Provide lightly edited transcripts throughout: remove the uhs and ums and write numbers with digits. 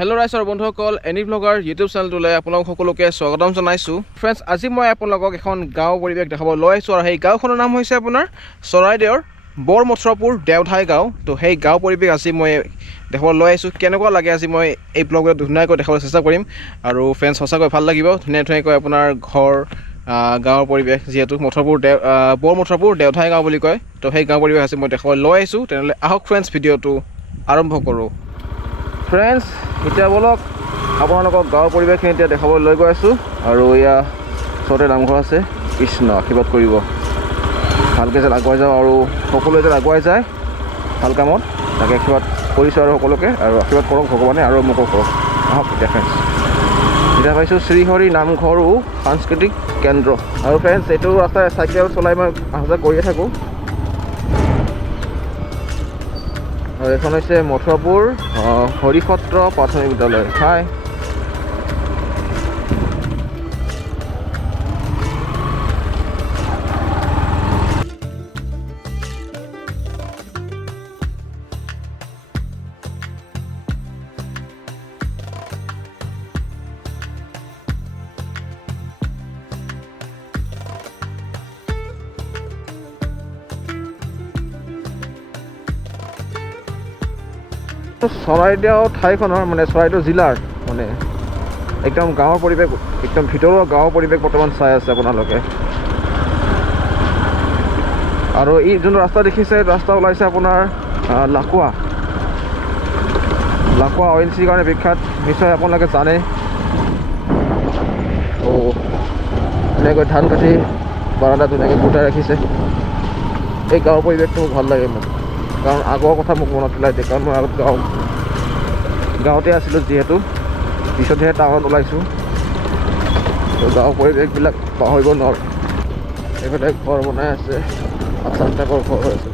Hello' ৰাইজৰ বন্ধুসকল any blogger YouTube চেনেলটোলৈ আপোনালোক সকলোকে স্বাগতম জনাইছোঁ। ফ্ৰেণ্ডছ, আজি মই আপোনালোকক এখন গাঁও পৰিৱেশ দেখাব লৈ আহিছোঁ আৰু সেই গাঁওখনৰ নাম হৈছে আপোনাৰ চৰাইদেউৰ বৰমথুৰাপুৰ দেওধাই গাঁও। তো সেই গাঁও পৰিৱেশ আজি মই দেখাব লৈ আহিছোঁ। কেনেকুৱা লাগে আজি মই এই ব্লগত ধুনীয়াকৈ দেখাবলৈ চেষ্টা কৰিম। আৰু ফ্ৰেণ্ডছ, সঁচাকৈ ভাল লাগিব ধুনীয়াকৈ আপোনাৰ ঘৰ গাঁৱৰ পৰিৱেশ, যিহেতু বৰমথুৰাপুৰ দেওধাই গাঁও বুলি কয়। তো সেই গাঁও পৰিৱেশ আজি মই দেখাব লৈ আহিছোঁ। তেনেহ'লে আহক ফ্ৰেণ্ডছ, ভিডিঅ'টো আৰম্ভ কৰোঁ। ফ্ৰেণ্ডছ, এতিয়া বলক আপোনালোকক গাঁৱৰ পৰিৱেশখিনি এতিয়া দেখাবলৈ লৈ গৈ আছোঁ। আৰু এয়া ওচৰতে নামঘৰ আছে। কৃষ্ণ আশীৰ্বাদ কৰিব, ভালকৈ যেন আগুৱাই যাওঁ আৰু সকলোৱে যেন আগুৱাই যায় ভাল কামত, তাকে আশীৰ্বাদ কৰিছোঁ আৰু সকলোকে। আৰু আশীৰ্বাদ কৰক ভগৱানে আৰু মোকো কৰক। আহক এতিয়া ফ্ৰেণ্ডছ, এতিয়া পাইছোঁ শ্ৰীহৰি নামঘৰো সাংস্কৃতিক কেন্দ্ৰ। আৰু ফ্ৰেণ্ডছ, এইটো ৰাস্তাই চাইকেল চলাই মই অহা যোৱা কৰিয়ে থাকোঁ। আৰু এইখন হৈছে মথুৰাপুৰ হৰিসত্ৰ প্ৰাথমিক বিদ্যালয়। হাই, চৰাইদেউ ঠাইখনৰ মানে চৰাইদেউ জিলাৰ মানে একদম গাঁৱৰ পৰিৱেশ, একদম ভিতৰুৱা গাঁৱৰ পৰিৱেশ বৰ্তমান চাই আছে আপোনালোকে। আৰু এই যোনটো ৰাস্তা দেখিছে, ৰাস্তা ওলাইছে আপোনাৰ লাকুৱা ONGC কাৰণে বিখ্যাত, নিশ্চয় আপোনালোকে জানে। ধুনীয়াকৈ ধান কাটি বাৰাণ্ডা ধুনীয়াকৈ গোটাই ৰাখিছে। এই গাঁৱৰ পৰিৱেশটো মোক ভাল লাগে মোক, কাৰণ আগৰ কথা মোক মনত পেলাই দিয়ে। কাৰণ মই আগত গাঁৱতে আছিলোঁ, যিহেতু পিছতহে টাউনত ওলাইছোঁ। তো গাঁৱৰ পৰিৱেশবিলাক পাহৰিব নোৱাৰোঁ। এইফালে ঘৰ বনাই আছে, আচাম টাইপৰ ঘৰ হৈ আছে।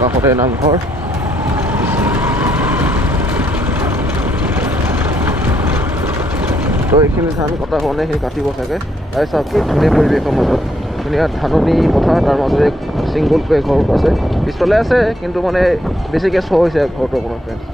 কাষতে নামঘৰ। তো এইখিনি ধান কটা হোৱা নাই, সেইখিনি কাটিব চাগে। আৰু চাওক কি ধুনীয়া পৰিৱেশৰ মাজত ধুনীয়া ধাননি পথাৰ, তাৰ মাজতে চিংগুলকৈ ঘৰটো আছে। পিছফালে আছে কিন্তু মানে বেছিকৈ শ্ব' হৈছে ঘৰটো আপোনাৰ ফ্ৰেণ্ডছ।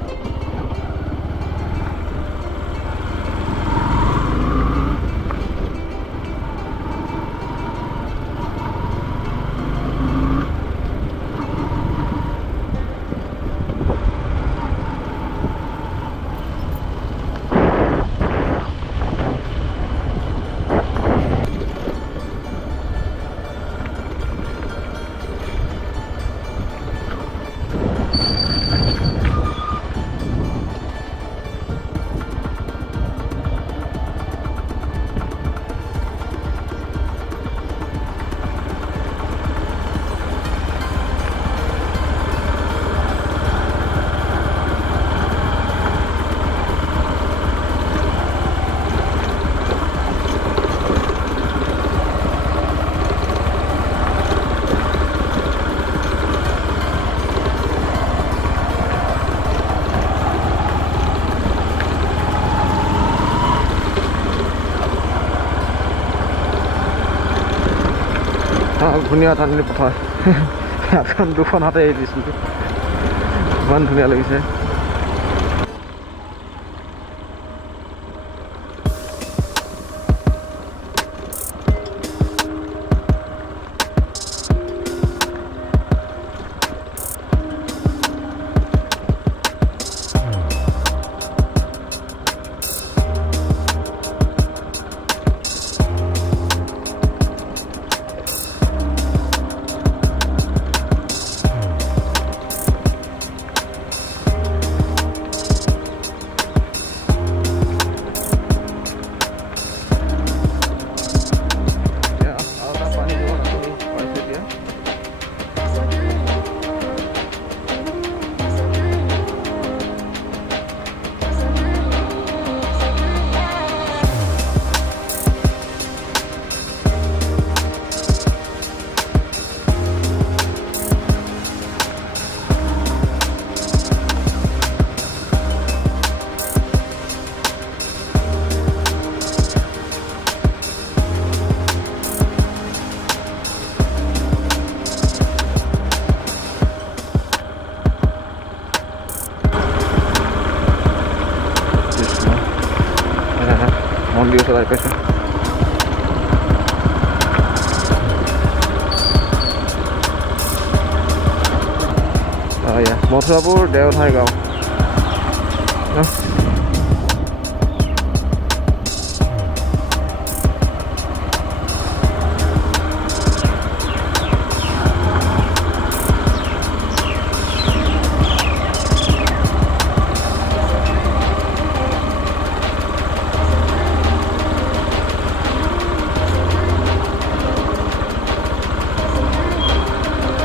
ধুনীয়া ধাননি পথাৰ। এখন দুখন হাতে এৰি দিছিলোঁ, ইমান ধুনীয়া লাগিছে। পাইছোঁ আহি পাইছোঁ মথুৰাপুৰ দেওধাই গাঁও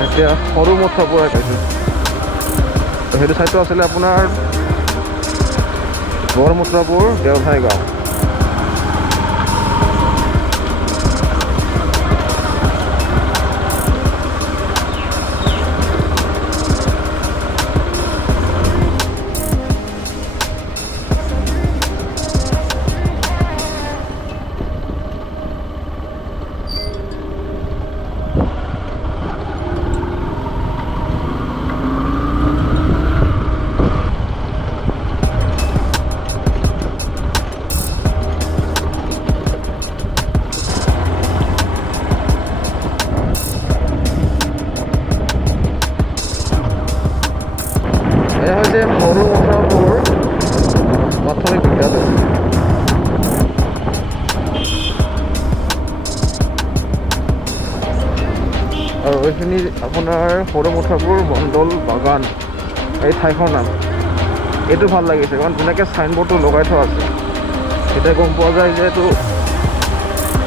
এতিয়া সৰু মথুৰাপুৰ আহি পাইছোঁ সেইটো চাইডটো আছিলে আপোনাৰ বৰ মথুৰাপুৰ দেওধাই গাঁও এয়া হৈছে সৰু মথুৰাপুৰ প্ৰাথমিক বিদ্যালয় আৰু এইখিনি আপোনাৰ সৰু মথুৰাপুৰ মণ্ডল বাগান এই ঠাইখনৰ নাম এইটো ভাল লাগিছে কাৰণ ধুনীয়াকৈ চাইনবোৰ্ডটো লগাই থোৱা আছে এতিয়া গম পোৱা যায় যে এইটো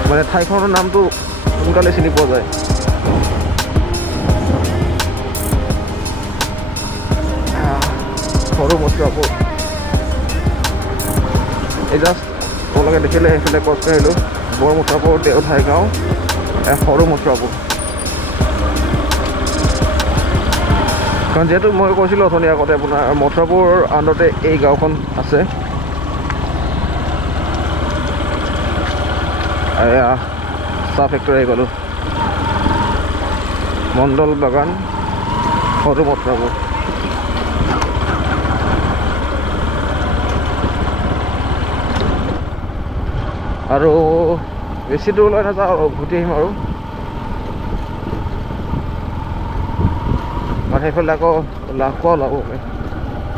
মানে ঠাইখনৰ নামটো সোনকালে চিনি পোৱা যায় সৰু মথুৰাপুৰ এই জাষ্ট তোমালোকে দেখিলে সেইফালে ক্ৰছ কৰি আহিলোঁ বৰ মথুৰাপুৰ দেওধাই গাঁও সৰু মথুৰাপুৰ কাৰণ যিহেতু মই কৈছিলোঁ অথনি আগতে আপোনাৰ মথুৰাপুৰ আণ্ডাৰতে এই গাঁওখন আছে এয়া চাহ ফেক্টৰী আহি গ'লোঁ মণ্ডল বাগান সৰু মথুৰাপুৰ আৰু বেছি দূৰলৈ নাযাওঁ আৰু ঘূৰি আহিম আৰু সেইফালে আকৌ লাখুৱা ওলাব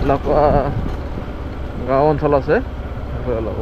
লাখুৱা গাঁও অঞ্চল আছে সেইফালে ওলাব